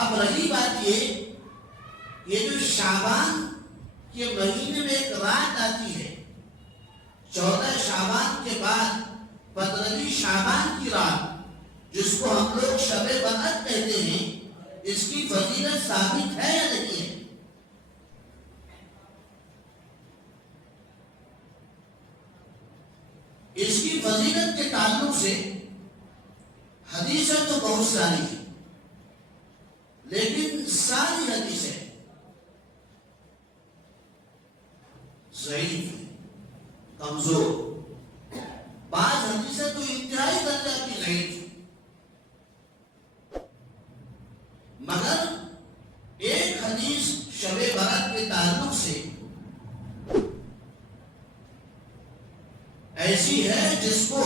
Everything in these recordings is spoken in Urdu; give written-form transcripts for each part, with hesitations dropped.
اب رہی بات یہ جو شعبان کے مہینے میں ایک رات آتی ہے 14 شعبان کے بعد 15 شعبان کی رات جس کو ہم لوگ شب برأت کہتے ہیں، اس کی فضیلت ثابت ہے یا نہیں ہے؟ اس کی فضیلت کے تعلق سے حدیثیں تو بہت ساری ہیں، لیکن ساری حدیثیں ضعیف ہیں، کمزور. بعض حدیثیں تو انتہائی درجہ کی ضعیف ہیں، مگر ایک حدیث شب برأت کے تعلق سے ایسی ہے جس کو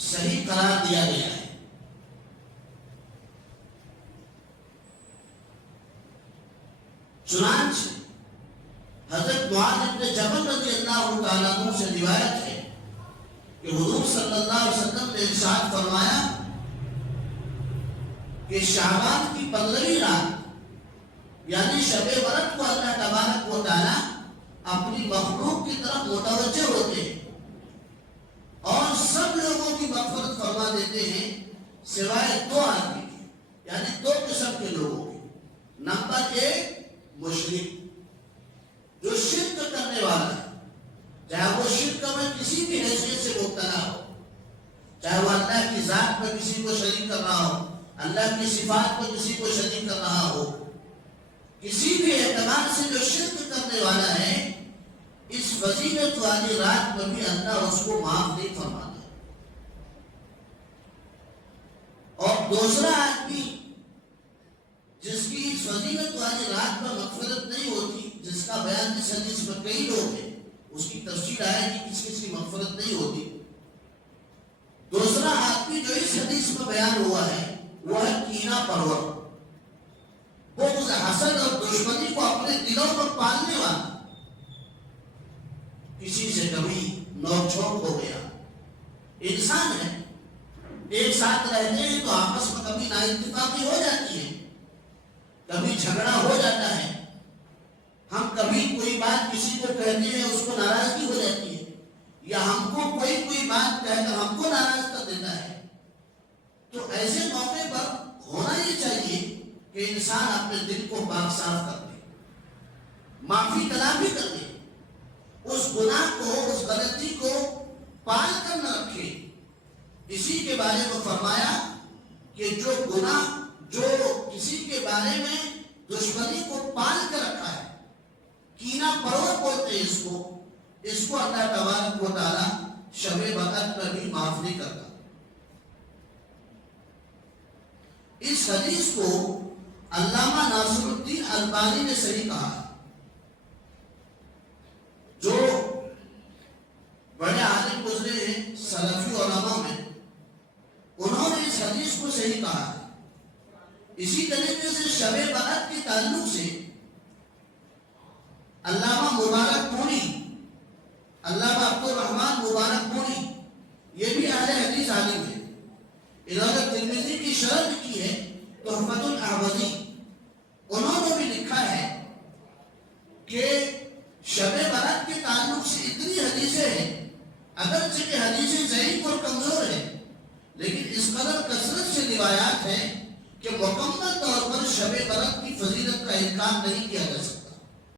صحیح قرار دیا گیا ہے. چنانچہ حضرت معاذ بن جبل رضی اللہ تعالیٰ عنہ سے روایت ہے کہ حضور صلی اللہ علیہ وسلم نے ارشاد فرمایا کہ شعبان کی 15ویں رات یعنی شب برأت کو اللہ تبارک و تعالیٰ اپنی مخلوق کی طرف متوجہ ہوتے ہیں اور سب لوگوں کی مغفرت فرما دیتے ہیں سوائے 2 آدمی کی، یعنی 2 قسم کے لوگوں کی. نمبر 1 مشرک، جو شرک کرنے والا ہے، چاہے وہ شرک میں کسی بھی حیثیت سے مبتلا ہو، چاہے وہ اللہ کی ذات میں کسی کو شریک کر رہا ہو، اللہ کی صفات میں کسی کو شریک کر رہا ہو، کسی بھی اعتبار سے جو شرک کرنے والا ہے، اس فضیلت والی رات میں بھی اللہ اس کو معاف نہیں فرماتا. اور دوسرا آدمی جس کی اس فضیلت والی رات میں مغفرت نہیں ہوتی، جس کا بیان اس حدیث میں کئی لوگ ہیں، اس کی تفصیل آئے گی کس کس کی مغفرت نہیں ہوتی. دوسرا آدمی جو اس حدیث میں بیان ہوا ہے وہ ہے کینہ پرور، بغض، حسد اور دشمنی کو اپنے دلوں پر پالنے والا. کسی سے کبھی نوک جھونک ہو گیا، انسان ہے، ایک ساتھ رہتے ہیں تو آپس میں کبھی نااتفاقی ہو جاتی ہے، کبھی جھگڑا ہو جاتا ہے، ہم کبھی کوئی بات کسی کو کہتے ہیں اس کو ناراضگی ہو جاتی ہے، یا ہم کو کوئی بات کہہ کر ہم کو ناراض کر دیتا ہے. تو ایسے موقع پر ہونا یہ چاہیے کہ انسان اپنے دل کو پاک صاف کر دے، معافی تلافی کر دے، اس گناہ کو، اس غلطی کو پال کر نہ رکھے. اسی کے بارے میں فرمایا کہ جو گناہ، جو کسی کے بارے میں دشمنی کو پال کر رکھا ہے، کینہ پرور بولتے ہیں اس کو اللہ تبارک و تعالیٰ شب برأت میں بھی معاف نہیں کرتا. اس حدیث کو علامہ ناصر الدین البانی نے صحیح کہا ہے. جو بڑے عالم گزرے ہیں سلفی علماء میں، انہوں نے اس حدیث کو صحیح کہا ہے. اسی طریقے سے شب برأت کے تعلق سے علامہ مبارک پوری، علامہ عبد الرحمن مبارک پوری، یہ بھی اہل حدیث عالم ہے. انہوں نے ترمذی کی شرح کی ہے تحفۃ الاحوذی، انہوں نے بھی لکھا ہے کہ شب برأت کے تعلق سے اتنی حدیثیں ہیں، اگرچہ کہ حدیثیں ضعیف اور کمزور ہیں، لیکن اس قدر کثرت سے روایات ہیں کہ مکمل طور پر شب برأت کی فضیلت کا انکار نہیں کیا جا سکتا.